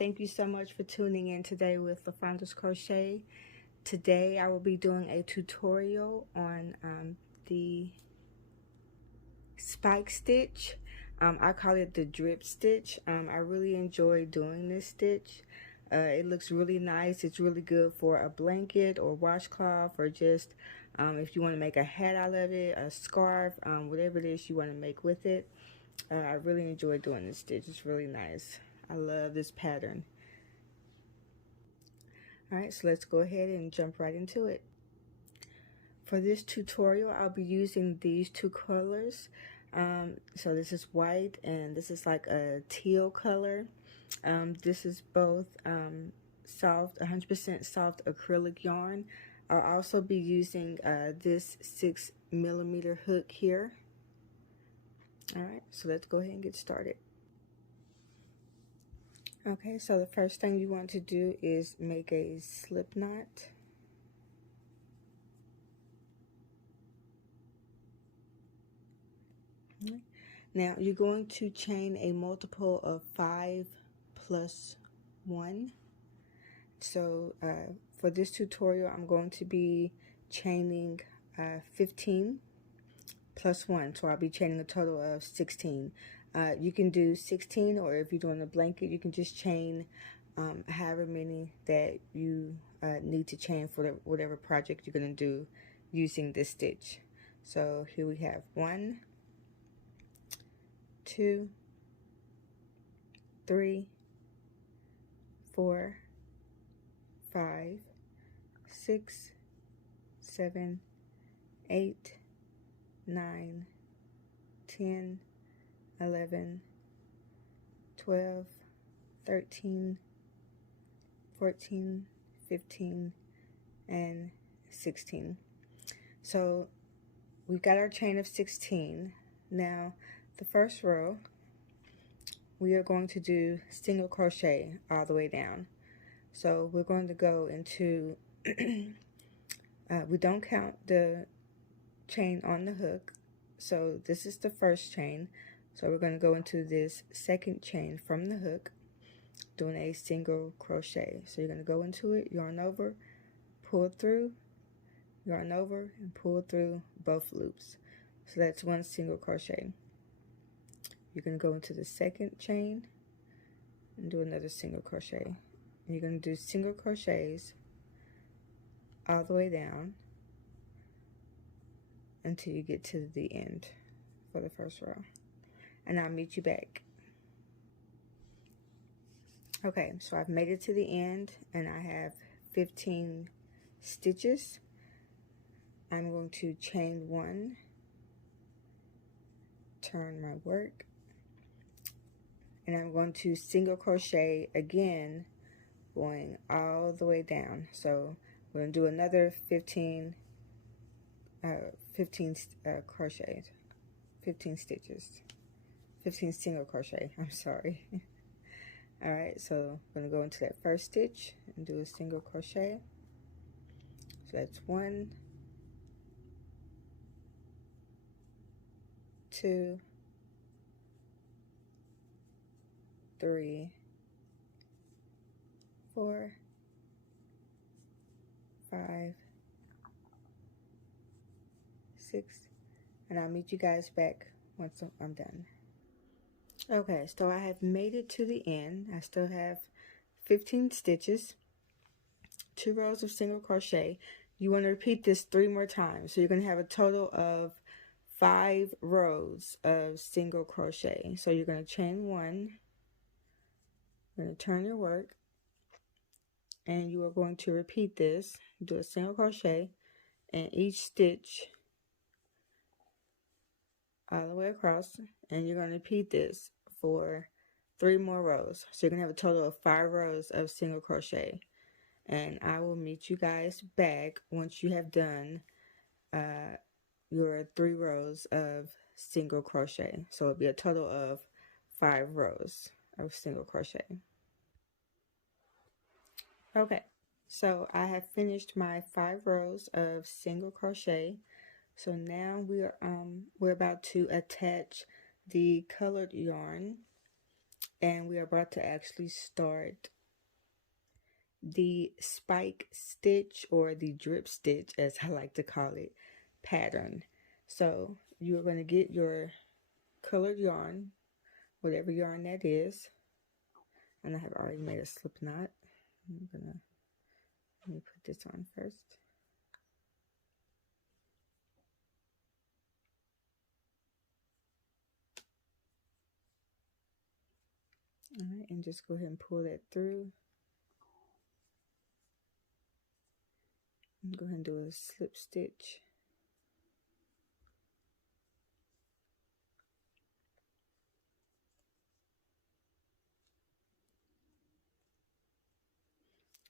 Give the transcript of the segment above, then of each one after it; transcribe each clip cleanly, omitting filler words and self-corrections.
Thank you so much for tuning in today with LaFonda's Crochet. Today I will be doing a tutorial on the spike stitch. I call it the drip stitch. I really enjoy doing this stitch. It looks really nice. It's really good for a blanket or washcloth, or just if you want to make a hat out of it, a scarf, whatever it is you want to make with it. I really enjoy doing this stitch. It's really nice. I love this pattern. Alright, so let's go ahead and jump right into it. For this tutorial, I'll be using these two colors. So this is white and this is like a teal color. This is both soft, 100% soft acrylic yarn. I'll also be using this 6mm hook here. Alright, so let's go ahead and get started. Okay, so the first thing you want to do is make a slip knot. Now you're going to chain a multiple of 5 plus 1. So for this tutorial, I'm going to be chaining 15 plus 1. So I'll be chaining a total of 16. You can do 16, or if you're doing a blanket, you can just chain however many that you need to chain for whatever project you're going to do using this stitch. So here we have 1, 2, 3, 4, 5, 6, 7, 8, 9, 10, 11, 12, 13, 14, 15, and 16. So we've got our chain of 16. Now the first row, we are going to do single crochet all the way down. So we're going to go into, we don't count the chain on the hook. So this is the first chain. So we're going to go into this second chain from the hook, doing a single crochet. So you're going to go into it, yarn over, pull through, yarn over, and pull through both loops. So that's one single crochet. You're going to go into the second chain and do another single crochet. And you're going to do single crochets all the way down until you get to the end for the first row. And I'll meet you back. Okay, so I've made it to the end and I have 15 stitches. I'm going to chain 1, turn my work, and I'm going to single crochet again, going all the way down. So we're going to do another 15 crochets, 15 stitches. 15 single crochet, I'm sorry. Alright, so I'm going to go into that first stitch and do a single crochet. So that's 1, 2, 3, 4, 5, 6, and I'll meet you guys back once I'm done. Okay, so I have made it to the end. I still have 15 stitches, 2 rows of single crochet. You want to repeat this 3 more times. So you're going to have a total of 5 rows of single crochet. So you're going to chain 1, you're going to turn your work, and you are going to repeat this. Do a single crochet in each stitch all the way across, and you're going to repeat this for 3 more rows. So you're going to have a total of 5 rows of single crochet, and I will meet you guys back once you have done your 3 rows of single crochet. So it'll be a total of 5 rows of single crochet. Okay, so I have finished my 5 rows of single crochet. So now we're about to attach the colored yarn and we are about to actually start the spike stitch, or the drip stitch as I like to call it, pattern. So you're going to get your colored yarn, whatever yarn that is, and I have already made a slip knot. Let me put this on first. All right, and just go ahead and pull that through. And go ahead and do a slip stitch.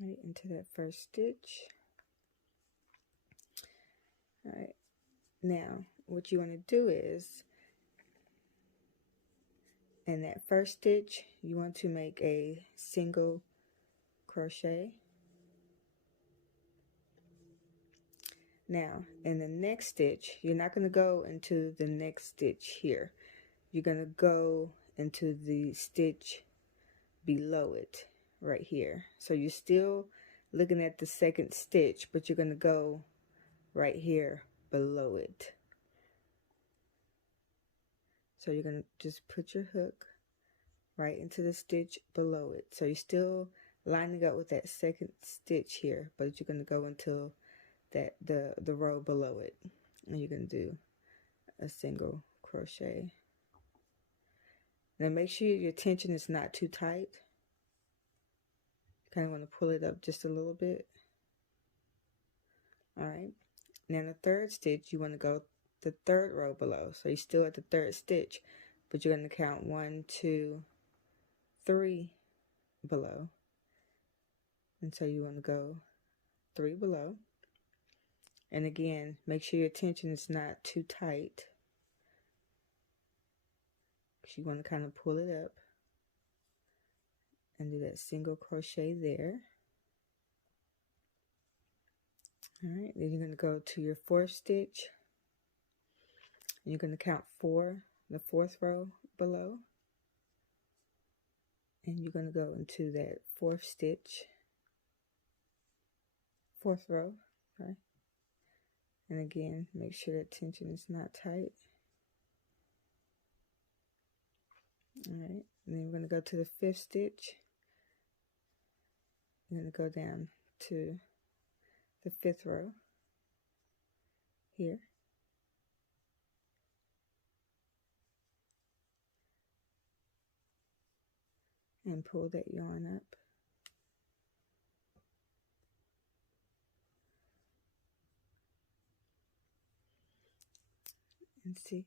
Right into that first stitch. All right, now what you want to do is, in that first stitch, you want to make a single crochet. Now in the next stitch, you're not going to go into the next stitch here. You're going to go into the stitch below it right here. So you're still looking at the second stitch, but you're going to go right here below it. So you're going to just put your hook right into the stitch below it. So you're still lining up with that second stitch here, but you're going to go until that the row below it, and you're going to do a single crochet. Now make sure your tension is not too tight. Kind of want to pull it up just a little bit. All right, now in the third stitch, you want to go the third row below. So you're still at the third stitch, but you're going to count 1, 2, 3 below. And so you want to go 3 below. And again, make sure your tension is not too tight, because you want to kind of pull it up and do that single crochet there. All right, then you're going to go to your fourth stitch. And you're going to count 4, the fourth row below. And you're going to go into that fourth stitch, fourth row, okay? And again, make sure that tension is not tight. All right, and then we're going to go to the fifth stitch. You're going to go down to the fifth row here. And pull that yarn up. And see,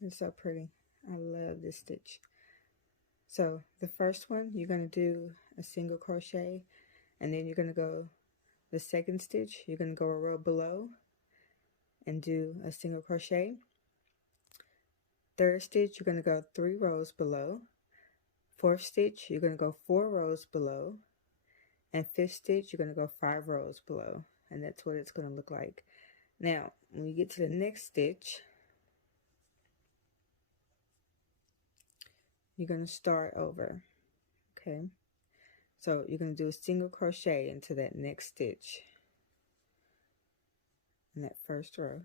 it's so pretty. I love this stitch. So the first one, you're going to do a single crochet, and then you're going to go the second stitch, you're going to go a row below and do a single crochet. Third stitch, you're going to go 3 rows below. Fourth stitch, you're going to go 4 rows below. And fifth stitch, you're going to go 5 rows below. And that's what it's going to look like. Now, when you get to the next stitch, you're going to start over. Okay? So you're going to do a single crochet into that next stitch in that first row.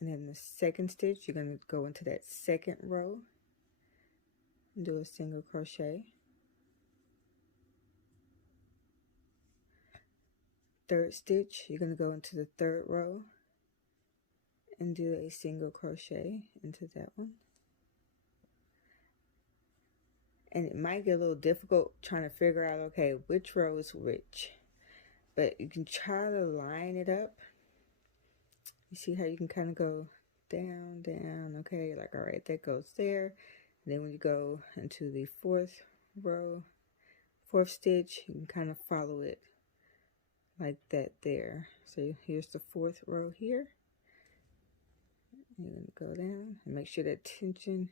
And then the second stitch, you're going to go into that second row and do a single crochet. Third stitch, you're going to go into the third row and do a single crochet into that one. And it might get a little difficult trying to figure out, okay, which row is which. But you can try to line it up. You see how you can kind of go down, down, okay, like, all right, that goes there. And then when you go into the fourth row, fourth stitch, you can kind of follow it like that there. So here's the fourth row here. You're going to go down and make sure that tension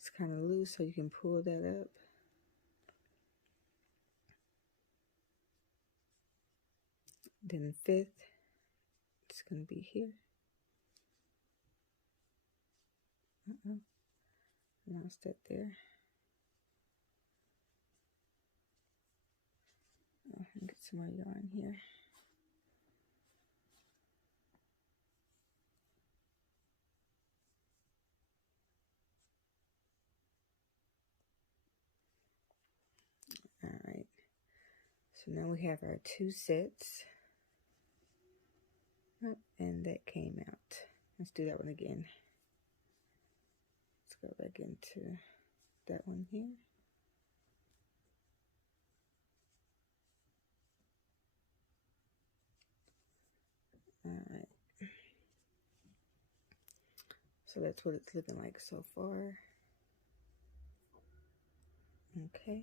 is kind of loose so you can pull that up. Then the fifth, it's going to be here. lost that there. Oh, get some more yarn here. All right, so now we have our 2 sets. Oh, and that came out. Let's do that one again. Let's go back into that one here. All right. So that's what it's looking like so far. Okay.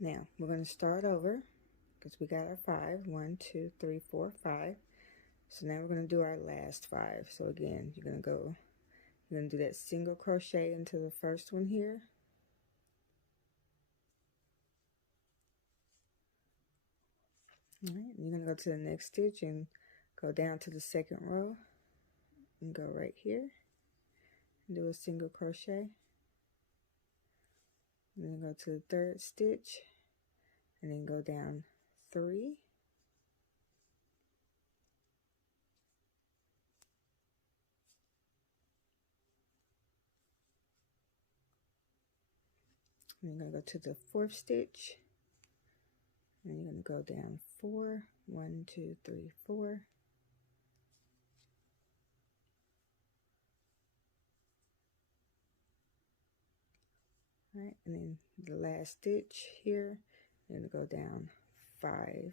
Now we're going to start over because we got our 5. 1, 2, 3, 4, 5. So now we're going to do our last 5. So again, you're going to do that single crochet into the first one here. All right, you're going to go to the next stitch and go down to the second row and go right here and do a single crochet. And then go to the third stitch and then go down 3. And you're going to go to the fourth stitch and you're going to go down 4. 1, 2, 3, 4. All right, and then the last stitch here, you're going to go down 5.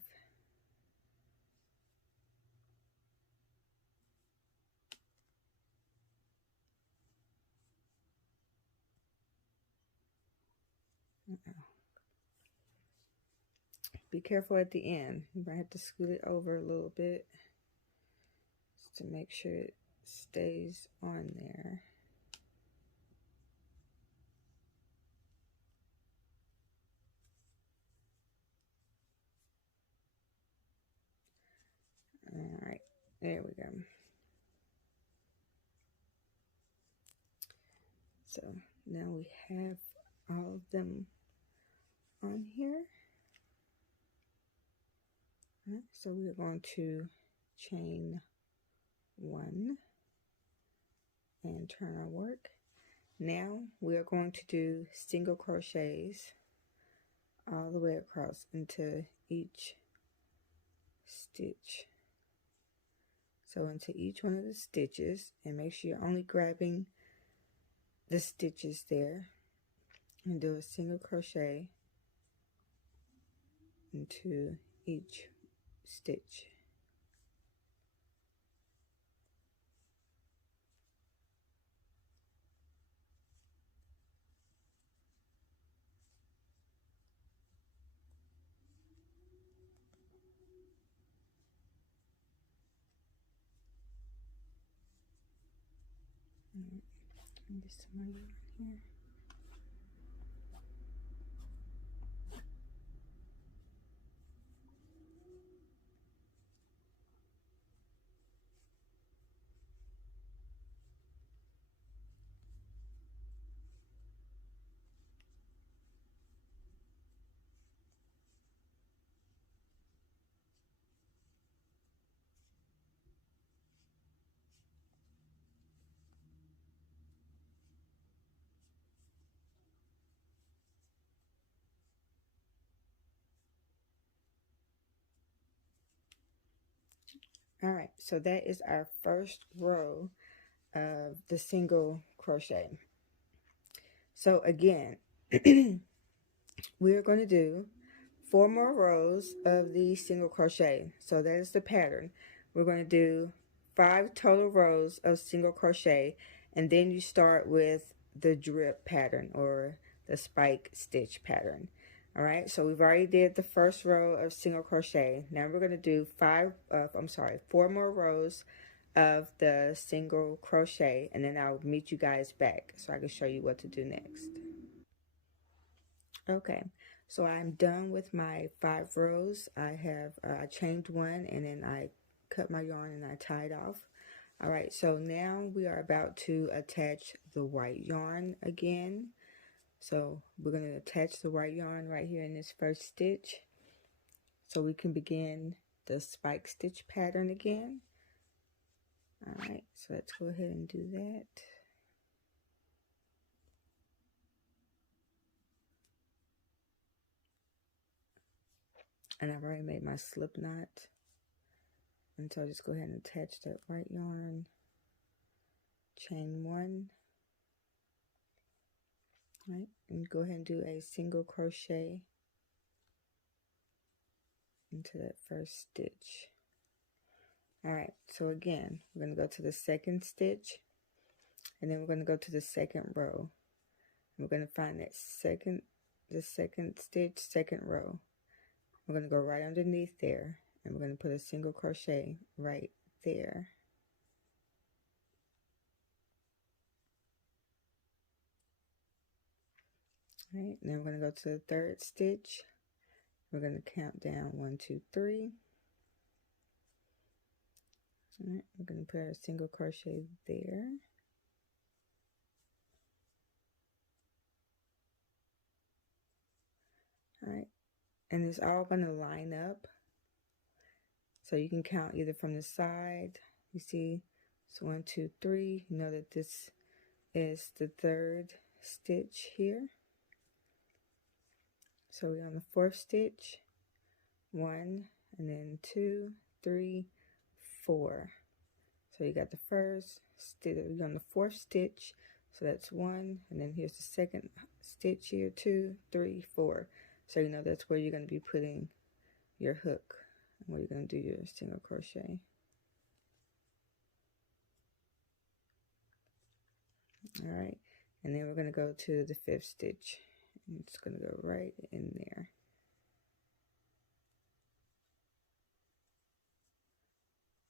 Be careful at the end. You might have to scoot it over a little bit to make sure it stays on there. All right, there we go. So now we have all of them on here. All right, so we're going to chain 1 and turn our work. Now we are going to do single crochets all the way across into each stitch. So into each one of the stitches, and make sure you're only grabbing the stitches there, and do a single crochet into each stitch. Get some more yarn here. All right, so that is our first row of the single crochet. So again, we're going to do 4 more rows of the single crochet. So that is the pattern. We're going to do 5 total rows of single crochet, and then you start with the drip pattern or the spike stitch pattern. All right, so we've already did the first row of single crochet. Now we're going to do 4 more rows of the single crochet, and then I'll meet you guys back so I can show you what to do next. Okay, so I'm done with my 5 rows. I have I chained 1 and then I cut my yarn and I tied off. All right, so now we are about to attach the white yarn again. So we're going to attach the white yarn right here in this first stitch, so we can begin the spike stitch pattern again. All right, so let's go ahead and do that. And I've already made my slip knot. And so I'll just go ahead and attach that white yarn. Chain 1. Right, and go ahead and do a single crochet into that first stitch. All right, so again, we're going to go to the second stitch, and then we're going to go to the second row. We're going to find that the second stitch, second row. We're going to go right underneath there, and we're going to put a single crochet right there. All right, now we're going to go to the third stitch. We're going to count down 1, 2, 3. All right, we're going to put a single crochet there. All right, and it's all going to line up. So you can count either from the side. You see, it's 1, 2, 3. You know that this is the third stitch here. So we're on the fourth stitch. 1, and then 2, 3, 4. So you got the first stitch. You're on the fourth stitch. So that's 1, and then here's the second stitch here. 2, 3, 4. So you know that's where you're going to be putting your hook, where you're going to do your single crochet. All right, and then we're going to go to the fifth stitch, and it's going to go right in there.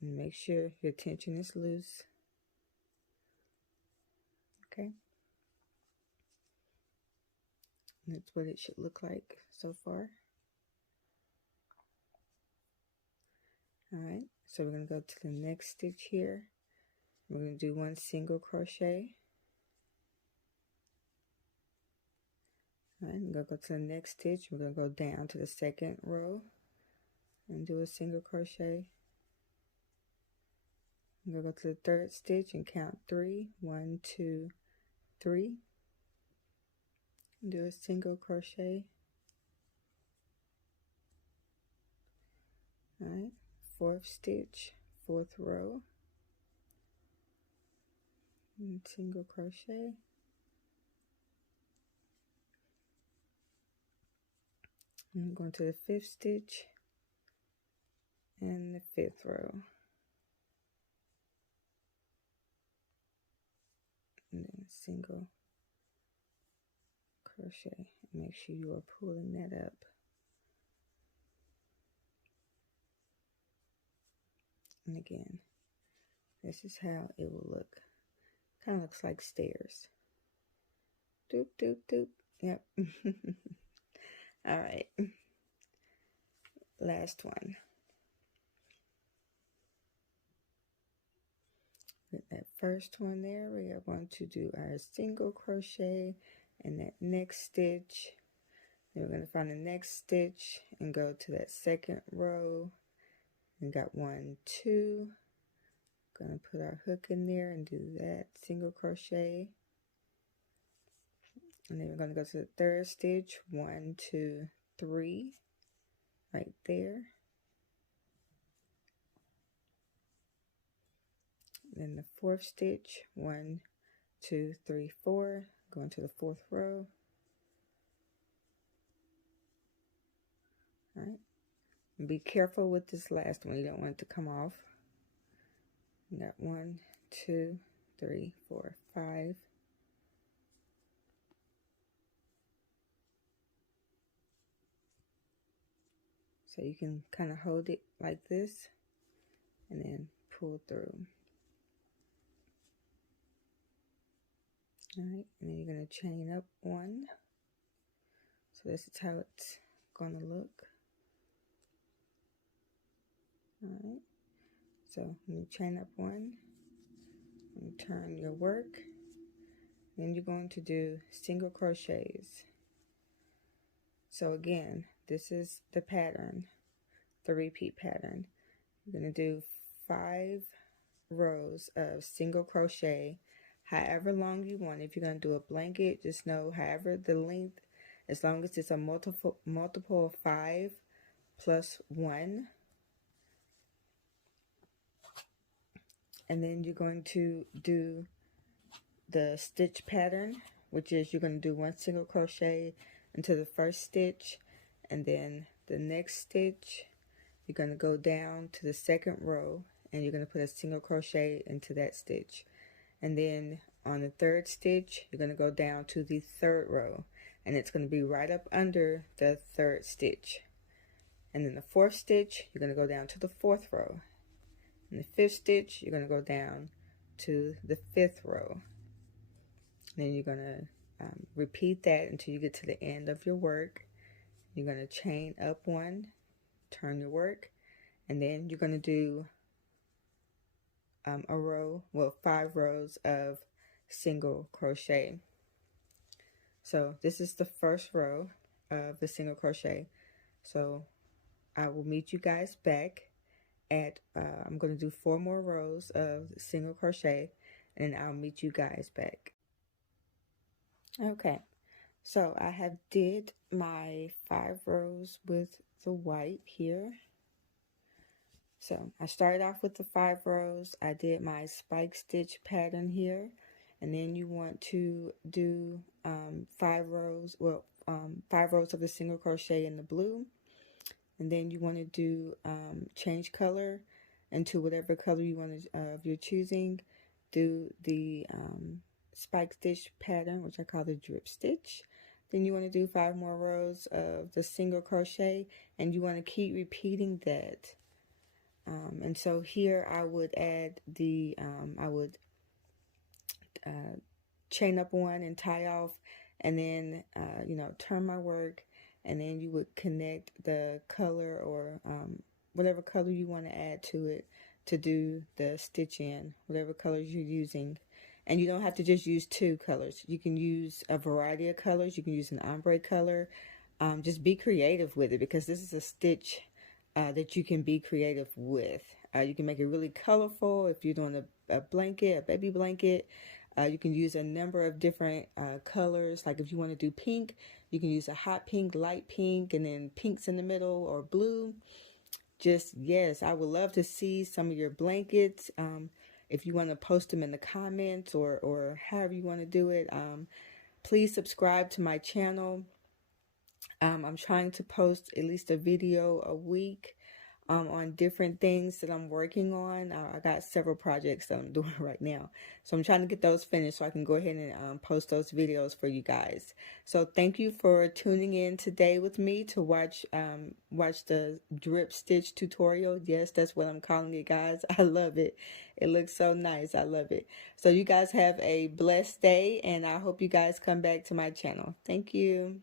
And make sure your tension is loose. Okay, and that's what it should look like so far. All right, so we're going to go to the next stitch here. We're going to do 1 single crochet. All right, I'm going to go to the next stitch. We're going to go down to the second row and do a single crochet. I'm going to go to the third stitch and count 3. 1, 2, 3. Do a single crochet. All right, fourth stitch, fourth row, and single crochet. I'm going to the fifth stitch and the fifth row, and then single crochet. Make sure you are pulling that up. And again, this is how it will look. Kind of looks like stairs. Doop, doop, doop. Yep. All right. Last one. With that first one there, we are going to do our single crochet in that next stitch. Then we're going to find the next stitch and go to that second row. And got 1, 2. Going to put our hook in there and do that single crochet. And then we're going to go to the third stitch. 1, 2, 3. Right there. Then the fourth stitch. 1, 2, 3, 4. Going to the fourth row. All right. Be careful with this last one. You don't want it to come off. You got 1, 2, 3, 4, 5. So you can kind of hold it like this and then pull through. All right, and then you're going to chain up 1. So this is how it's going to look. All right, so you chain up 1, and turn your work. Then you're going to do single crochets. So again, this is the pattern, the repeat pattern. You're going to do 5 rows of single crochet, however long you want. If you're going to do a blanket, just know however the length, as long as it's a multiple of 5 plus 1. And then you're going to do the stitch pattern, which is you're going to do 1 single crochet into the first stitch, and then the next stitch you're going to go down to the second row and you're going to put a single crochet into that stitch, and then on the third stitch you're going to go down to the third row, and it's going to be right up under the third stitch. And then the fourth stitch you're going to go down to the fourth row. In the fifth stitch you're going to go down to the fifth row. Then you're going to repeat that until you get to the end of your work. You're going to chain up 1, turn your work, and then you're going to do a row, well, 5 rows of single crochet. So this is the first row of the single crochet. So I will meet you guys back at I'm going to do 4 more rows of single crochet, and I'll meet you guys back. Okay, so I have did my 5 rows with the white here. So I started off with the 5 rows. I did my spike stitch pattern here, and then you want to do 5 rows, well, 5 rows of the single crochet in the blue, and then you want to do change color into whatever color you want to, of your choosing. Do the spike stitch pattern, which I call the drip stitch. Then you want to do 5 more rows of the single crochet, and you want to keep repeating that. And so here I would add the chain up 1 and tie off, and then you know, turn my work, and then you would connect the color or whatever color you want to add to it to do the stitch in, whatever colors you're using. And you don't have to just use 2 colors. You can use a variety of colors. You can use an ombre color. Just be creative with it, because this is a stitch that you can be creative with. You can make it really colorful if you're doing a blanket, a baby blanket. You can use a number of different colors. Like if you want to do pink, you can use a hot pink, light pink, and then pinks in the middle, or blue. Just, yes, I would love to see some of your blankets. If you want to post them in the comments, or however you want to do it, please subscribe to my channel. I'm trying to post at least a video a week on different things that I'm working on. I got several projects that I'm doing right now, so I'm trying to get those finished so I can go ahead and post those videos for you guys. So thank you for tuning in today with me to watch the drip stitch tutorial. Yes, that's what I'm calling it, guys. I love it. It looks so nice. I love it. So you guys have a blessed day, and I hope you guys come back to my channel. Thank you.